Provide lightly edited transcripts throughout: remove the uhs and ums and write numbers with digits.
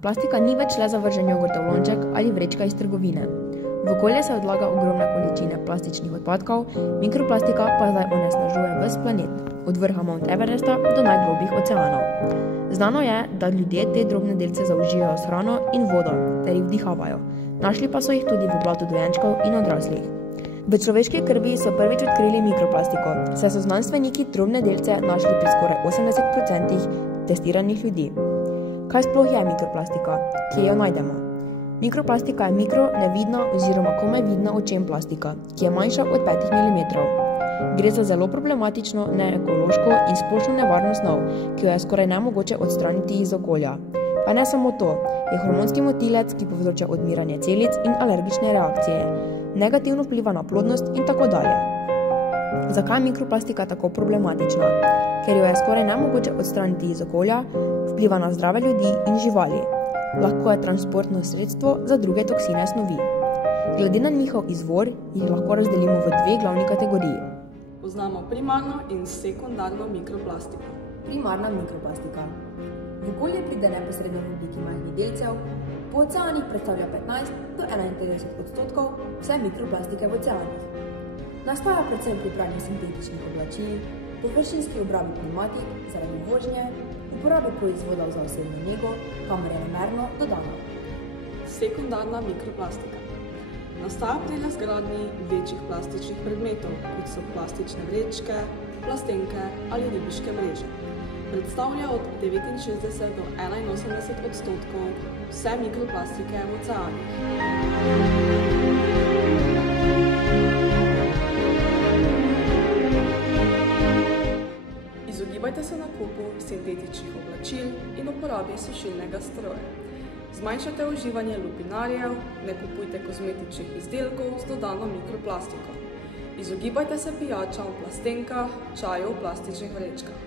Plastika ni več le zavržen jogurtov lonček ali vrečka iz trgovine. V okolje se odlaga ogromne količine plastičnih odpadkov, mikroplastika pa zdaj onesnažuje ves planet, od vrha Mount Everesta do najglobjih oceanov. Znano je, da ljudje te drobne delce zaužijajo s hrano in vodo ter jih vdihavajo. Našli pa so jih tudi v blatu dojenčkov in odraslih. V človeški krvi so prvič odkrili mikroplastiko, saj so znanstveniki drobne delce našli pri skoraj 80% testiranih ljudi. Kaj sploh je mikroplastika? Kje jo najdemo? Mikroplastika je mikro, nevidna oziroma komaj vidna očem plastika, ki je manjša od 5 mm. Gre za zelo problematično, neekološko in splošno nevarno snov, ki jo je skoraj nemogoče odstraniti iz okolja. Pa ne samo to, je hormonski motilec, ki povzroča odmiranje celic in alergične reakcije, negativno vpliva na plodnost in tako dalje. Zakaj je mikroplastika tako problematična? Ker jo je skoraj nemogoče odstraniti iz okolja, vpliva na zdrave ljudi in živali. Lahko je transportno sredstvo za druge toksine snovi. Glede na njihov izvor jih lahko razdelimo v dve glavni kategoriji. Poznamo primarno in sekundarno mikroplastiko. Primarna mikroplastika. V okolje pride neposredno v obliki majhnih delcev, po oceanih predstavlja 15 do 51% vse mikroplastike v oceanih. Nastaja predvsem pri pranju sintetičnih oblačil, površinski obrabi pnevmatik zaradi vožnje, uporabi proizvodov za osebno nego, kamor je namerno dodana. Sekundarna mikroplastika. Nastaja pri razgradnji večjih plastičnih predmetov, kot so plastične vrečke, plastenke ali ribiške mreže. Predstavlja od 69 do 81% vse mikroplastike v oceanih. Izogibajte se nakupu sintetičnih oblačil in uporabi sušilnega stroja. Zmanjšajte uživanje lupinarjev, ne kupujte kozmetičnih izdelkov z dodano mikroplastiko. Izogibajte se pijačam v plastenkah, čaju v plastičnih vrečkah.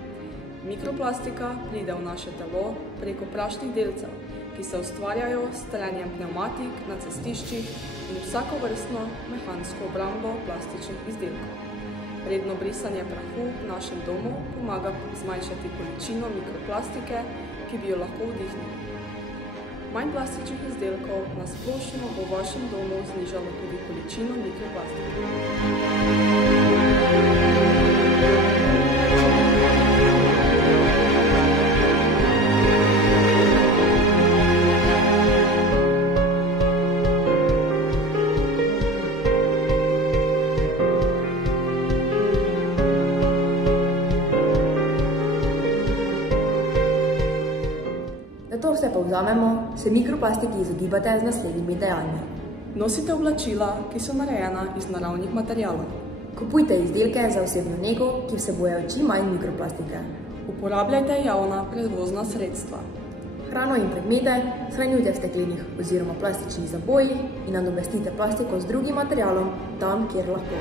Mikroplastika pride v naše telo preko prašnih delcev, ki se ustvarjajo s trenjem pnevmatik na cestiščih in vsakovrstno mehansko obrambo plastičnih izdelkov. Redno brisanje prahu v našem domu pomaga zmanjšati količino mikroplastike, ki bi jo lahko vdihnili. Manj plastičnih izdelkov na splošno v vašem domu znižalo tudi količino mikroplastike. Da to vse povzamemo, se mikroplastiki izogibate z naslednjimi dejanji. Nosite oblačila, ki so narejena iz naravnih materialov. Kupujte izdelke za osebno nego, ki vsebujejo čim manj mikroplastike. Uporabljajte javna prevozna sredstva. Hrano in predmete shranjujte v steklenih oziroma plastičnih zabojih in nadomestite plastiko z drugim materialom tam, kjer lahko.